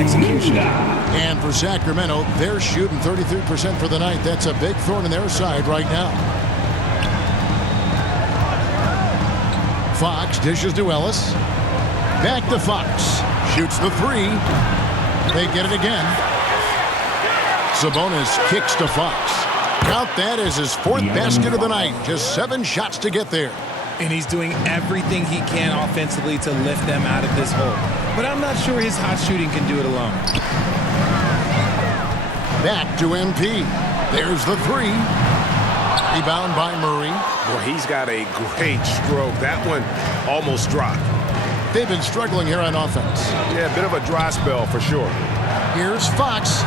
execution. And for Sacramento, they're shooting 33% for the night. That's a big thorn in their side right now. Fox dishes to Ellis. Back to Fox. Shoots the three. They get it again. Sabonis kicks to Fox. Count that as his fourth basket of the night. Just 7 shots to get there. And he's doing everything he can offensively to lift them out of this hole. But I'm not sure his hot shooting can do it alone. Back to MP. There's the three. Rebound by Murray. Well, he's got a great stroke. That one almost dropped. They've been struggling here on offense. Yeah, a bit of a dry spell for sure. Here's Fox.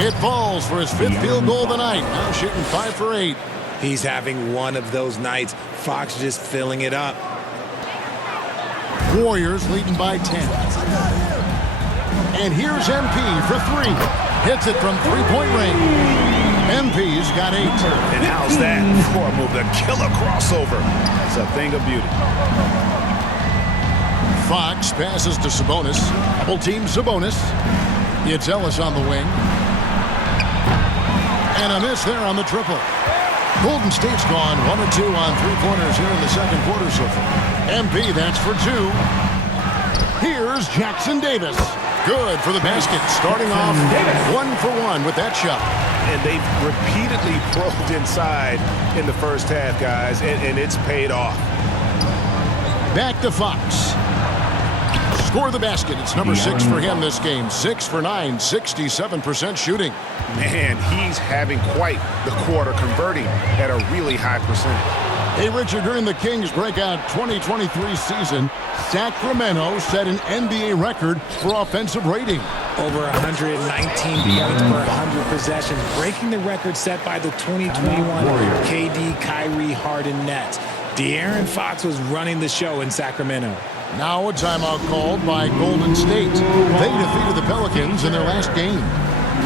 It falls for his 5th field goal of the night. Now shooting 5 for 8. He's having one of those nights. Fox just filling it up. Warriors leading by 10. And here's MP for 3. Hits it from 3-point range. MP's got 8. And how's that for a move? The killer crossover. It's a thing of beauty. Fox passes to Sabonis. Double team Sabonis. It's Ellis on the wing. And a miss there on the triple. Golden State's gone 1 or 2 on 3-pointers here in the second quarter so far. MP, that's for 2. Here's Jackson Davis. Good for the basket. Starting off 1 for 1 with that shot. And they've repeatedly probed inside in the first half, guys, and it's paid off. Back to Fox. Score the basket. It's number 6 for him this game. 6 for 9, 67% shooting. Man, he's having quite the quarter, converting at a really high percentage. Hey, Richard, during the Kings breakout 2023 season, Sacramento set an NBA record for offensive rating. Over 119 points per 100 possessions, breaking the record set by the 2021 KD Kyrie Harden Nets. De'Aaron Fox was running the show in Sacramento. Now a timeout called by Golden State. They defeated the Pelicans in their last game.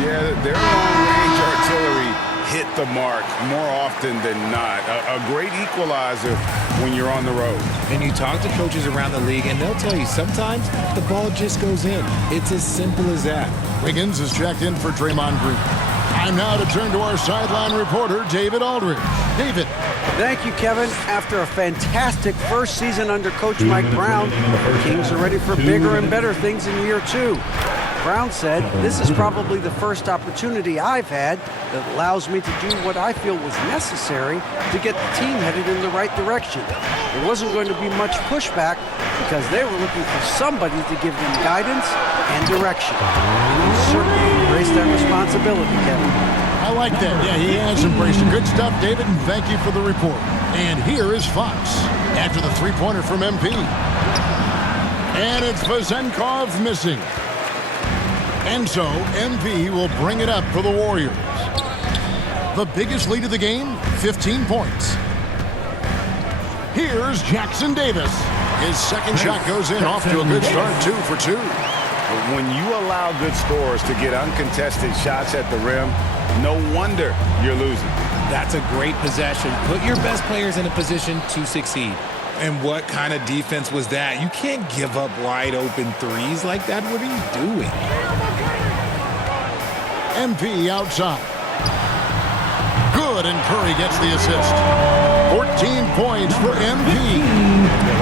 Yeah, their long-range artillery hit the mark more often than not. A great equalizer when you're on the road. And you talk to coaches around the league, and they'll tell you sometimes the ball just goes in. It's as simple as that. Wiggins is checked in for Draymond Green. Time now to turn to our sideline reporter, David Aldridge. David. Thank you, Kevin. After a fantastic first season under Coach Mike Brown, the Kings are ready for bigger and better things in year 2. Brown said, "This is probably the first opportunity I've had that allows me to do what I feel was necessary to get the team headed in the right direction. There wasn't going to be much pushback because they were looking for somebody to give them guidance and direction." And he certainly embraced that responsibility, Kevin. I like that. Yeah, he has embraced it. Good stuff, David, and thank you for the report. And here is Fox after the 3-pointer from MP. And it's Vezenkov missing. And so MP will bring it up for the Warriors. The biggest lead of the game, 15 points. Here's Jackson Davis. His second shot goes in, off to a good start, 2 for 2. But when you allow good scorers to get uncontested shots at the rim, no wonder you're losing. That's a great possession. Put your best players in a position to succeed. And what kind of defense was that? You can't give up wide open threes like that. What are you doing? MP outside. Good, and Curry gets the assist. 14 points for MP.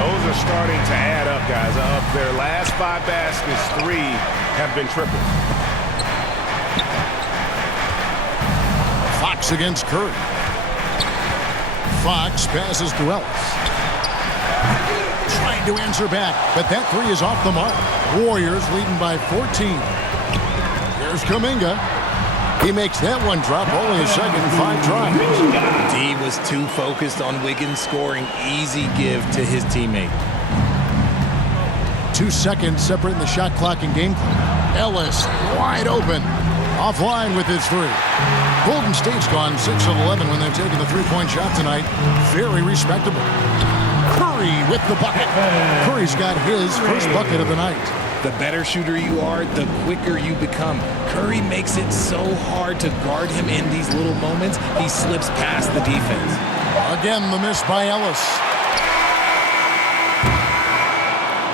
Those are starting to add up, guys. Of their last 5 baskets, 3 have been triple. Fox against Curry. Fox passes to Ellis. Trying to answer back, but that 3 is off the mark. Warriors leading by 14. Here's Kuminga. He makes that one drop, only a second, 5 tries. D was too focused on Wiggins scoring. Easy give to his teammate. 2 seconds separating the shot clock and game clock. Ellis wide open. Offline with his 3. Golden State's gone 6 of 11 when they've taken the 3-point shot tonight. Very respectable. Curry with the bucket. Curry's got his first bucket of the night. The better shooter you are, the quicker you become. Curry makes it so hard to guard him in these little moments. He slips past the defense. Again, the miss by Ellis.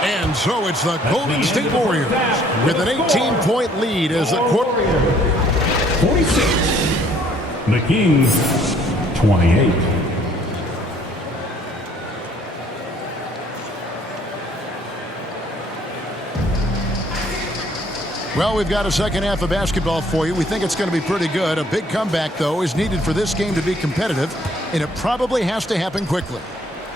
And And so it's the Golden State Warriors with an 18-point lead as the quarter. 46. The Kings, 28. Well, we've got a second half of basketball for you. We think it's going to be pretty good. A big comeback, though, is needed for this game to be competitive, and it probably has to happen quickly.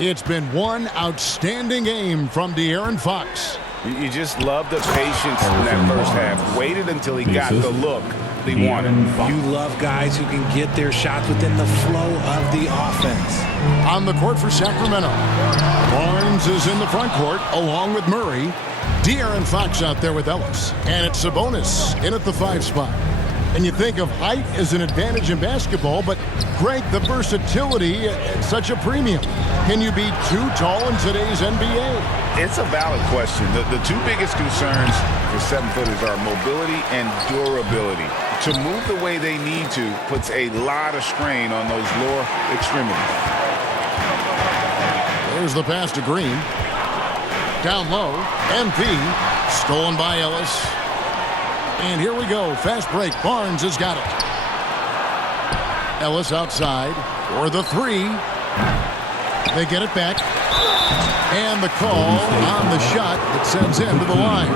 It's been one outstanding game from De'Aaron Fox. You just love the patience in that first half. Waited until he got the look he wanted. You love guys who can get their shots within the flow of the offense. On the court for Sacramento, Barnes is in the front court along with Murray. De'Aaron Fox out there with Ellis. And it's Sabonis in at the 5 spot. And you think of height as an advantage in basketball, but Greg, the versatility at such a premium. Can you be too tall in today's NBA? It's a valid question. The two biggest concerns for 7-footers are mobility and durability. To move the way they need to puts a lot of strain on those lower extremities. There's the pass to Green. Down low, MP, stolen by Ellis. And here we go, fast break. Barnes has got it. Ellis outside for the 3. They get it back. And the call on the shot that sends him to the line.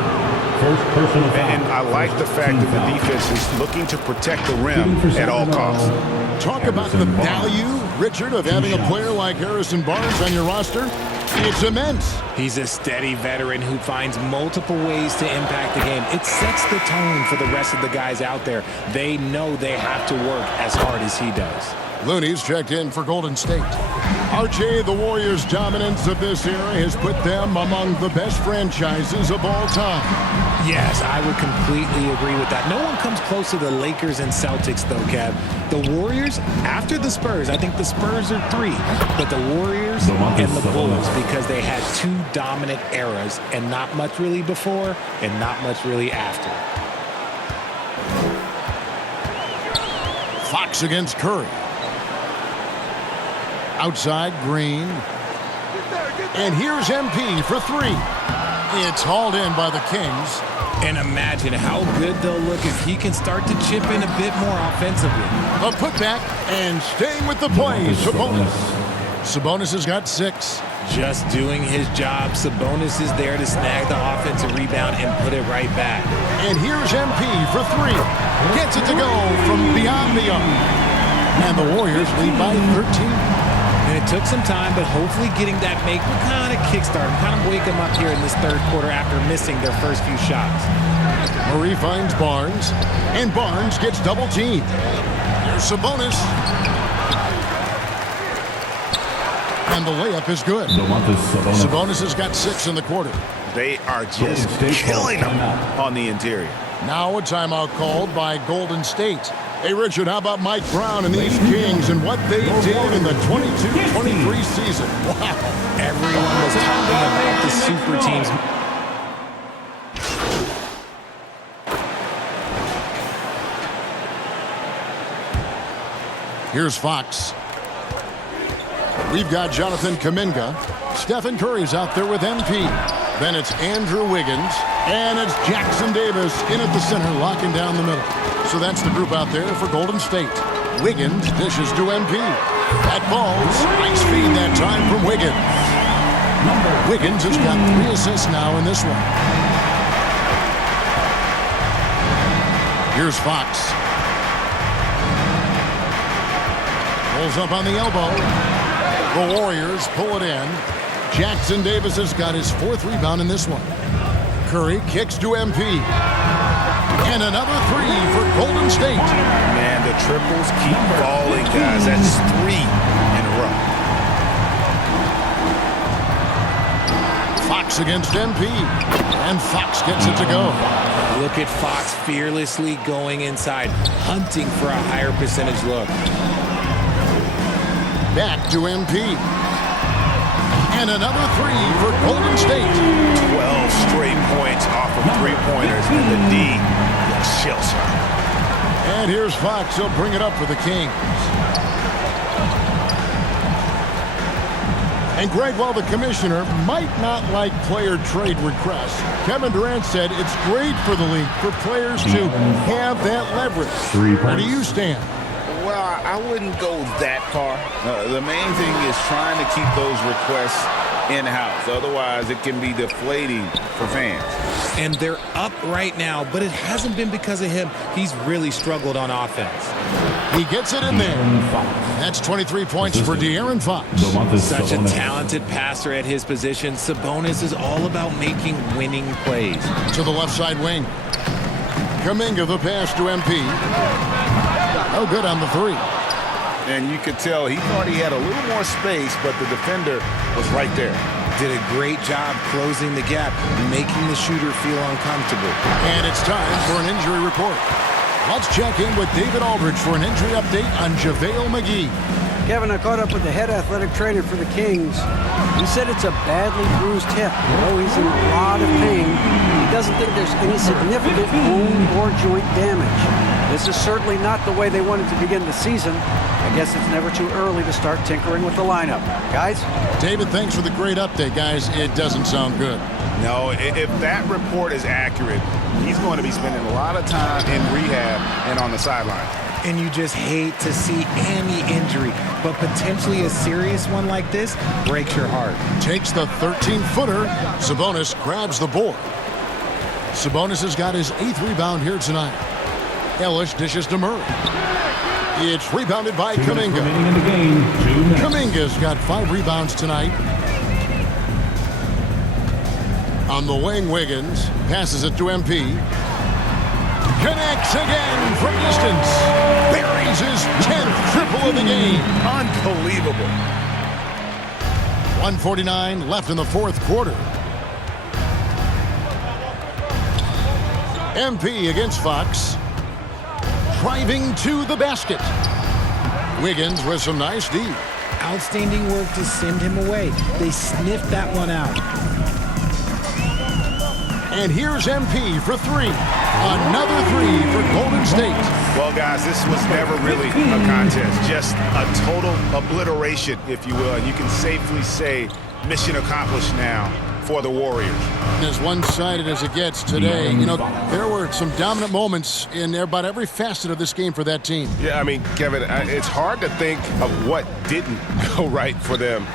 And I like the fact that the defense is looking to protect the rim at all costs. Talk about the value, Richard, of having a player like Harrison Barnes on your roster. It's immense. He's a steady veteran who finds multiple ways to impact the game. It sets the tone for the rest of the guys out there. They know they have to work as hard as he does. Looney's checked in for Golden State. RJ, the Warriors' dominance of this era has put them among the best franchises of all time. Yes, I would completely agree with that. No one comes close to the Lakers and Celtics, though, Kev. The Warriors, after the Spurs, I think the Spurs are 3, but the Warriors and the Bulls, because they had 2 dominant eras, and not much really before and not much really after. Fox against Curry. Outside, Green. And here's MP for 3. It's hauled in by the Kings. And imagine how good they'll look if he can start to chip in a bit more offensively. A putback and staying with the play, Sabonis. Sabonis has got 6. Just doing his job. Sabonis is there to snag the offensive rebound and put it right back. And here's MP for 3. Gets it to go from beyond the arc. And the Warriors lead by 13. And it took some time, but hopefully getting that make will kind of kickstart him, kind of wake them up here in this third quarter after missing their first few shots. Murray finds Barnes, and Barnes gets double-teamed. Here's Sabonis. And the layup is good. Sabonis has got 6 in the quarter. They are just killing them on the interior. Now a timeout called by Golden State. Hey, Richard, how about Mike Brown and these Kings and what they did in the 22-23 season? Wow. Everyone was talking about the super teams. Here's Fox. We've got Jonathan Kuminga. Stephen Curry's out there with MP. Then it's Andrew Wiggins. And it's Jackson Davis in at the center, locking down the middle. So that's the group out there for Golden State. Wiggins dishes to MP. That falls. Nice feed that time from Wiggins. Wiggins has got 3 assists now in this one. Here's Fox. Pulls up on the elbow. The Warriors pull it in. Jackson Davis has got his 4th rebound in this one. Curry kicks to MP. And another 3 for Golden State. Man, the triples keep falling, guys. That's 3 in a row. Fox against MP. And Fox gets it to go. Look at Fox fearlessly going inside, hunting for a higher percentage look. Back to MP. And another 3 for Golden State. 12 straight points off of 3-pointers, and the D looks shell-shocked. And here's Fox. He'll bring it up for the Kings. And Greg, while the commissioner might not like player trade requests, Kevin Durant said it's great for the league for players to have that leverage. 3 Where do points. you stand? Well, I wouldn't go that far. The main thing is trying to keep those requests in-house. Otherwise, it can be deflating for fans. And they're up right now, but it hasn't been because of him. He's really struggled on offense. He gets it in there. That's 23 points for De'Aaron Fox. Such a talented passer at his position. Sabonis is all about making winning plays. To the left side wing. Kuminga the pass to MP. Oh, good on the 3. And you could tell he thought he had a little more space, but the defender was right there. Did a great job closing the gap, making the shooter feel uncomfortable. And it's time for an injury report. Let's check in with David Aldridge for an injury update on JaVale McGee. Kevin, I caught up with the head athletic trainer for the Kings. He said it's a badly bruised hip. Although he's in a lot of pain, he doesn't think there's any significant bone or joint damage. This is certainly not the way they wanted to begin the season. I guess it's never too early to start tinkering with the lineup. Guys? David, thanks for the great update, guys. It doesn't sound good. No, if that report is accurate, he's going to be spending a lot of time in rehab and on the sideline. And you just hate to see any injury, but potentially a serious one like this breaks your heart. Takes the 13-footer. Sabonis grabs the board. Sabonis has got his 8th rebound here tonight. Ellis dishes to Murray. It's rebounded by Kuminga. In the game, 2 minutes. Kuminga's got 5 rebounds tonight. On the wing, Wiggins passes it to MP. Connects again from distance. Buries his 10th triple of the game. Unbelievable. 1:49 left in the 4th quarter. MP against Fox. Driving to the basket. Wiggins with some nice D. Outstanding work to send him away. They sniffed that one out. And here's MP for 3. Another 3 for Golden State. Well, guys, this was never really a contest. Just a total obliteration, if you will. And you can safely say mission accomplished now for the Warriors. As one-sided as it gets today, you know, there were some dominant moments in about every facet of this game for that team. Yeah, I mean, Kevin, it's hard to think of what didn't go right for them.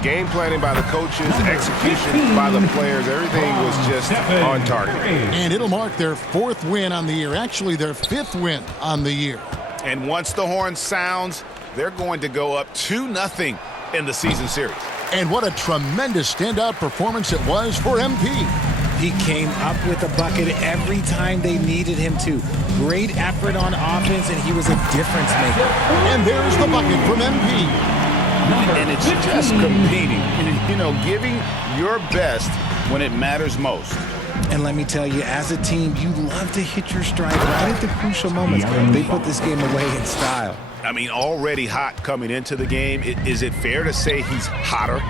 Game planning by the coaches, execution by the players, everything was just on target. And it'll mark their 4th win on the year, actually their 5th win on the year. And once the horn sounds, they're going to go up 2-0 in the season series. And what a tremendous standout performance it was for MP. He came up with a bucket every time they needed him to. Great effort on offense, and he was a difference maker. And there's the bucket from MP. And it's just competing, you know, giving your best when it matters most. And let me tell you, as a team, you love to hit your stride right at the crucial moments. They put this game away in style. I mean, already hot coming into the game. Is it fair to say he's hotter?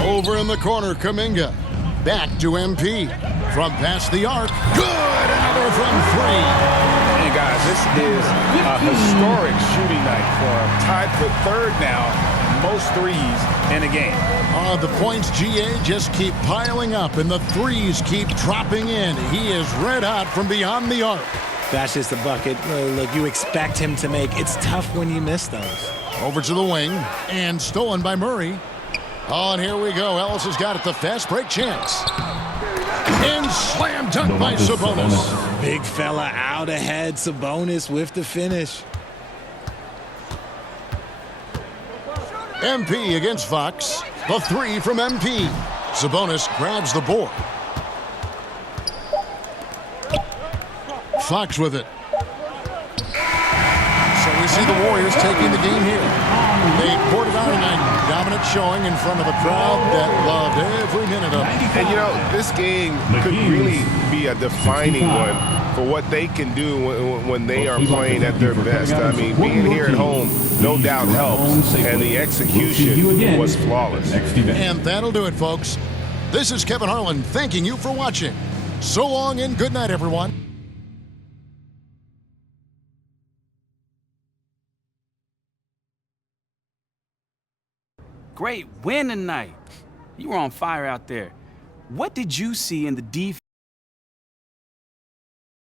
Over in the corner, Kuminga. Back to MP. From past the arc. Good! Another from 3. And guys, this is a historic shooting night for him. Tied for 3rd now, most threes in a game. The points, GA, just keep piling up, and the threes keep dropping in. He is red hot from beyond the arc. That's just a bucket. Look, you expect him to make. It's tough when you miss those. Over to the wing, and stolen by Murray. Oh, and here we go. Ellis has got it, the fast break chance. And slam dunk by Sabonis. Big fella out ahead. Sabonis with the finish. MP against Fox. The 3 from MP. Sabonis grabs the board. Fox with it. So we see the Warriors taking the game here. They poured it out in a dominant showing in front of a crowd that loved every minute of it. And, you know, this game could really be a defining one for what they can do when they are playing at their best. I mean, being here at home no doubt helps, and the execution was flawless. And that'll do it, folks. This is Kevin Harlan thanking you for watching. So long and good night, everyone. great win tonight. You were on fire out there. What did you see in the defense?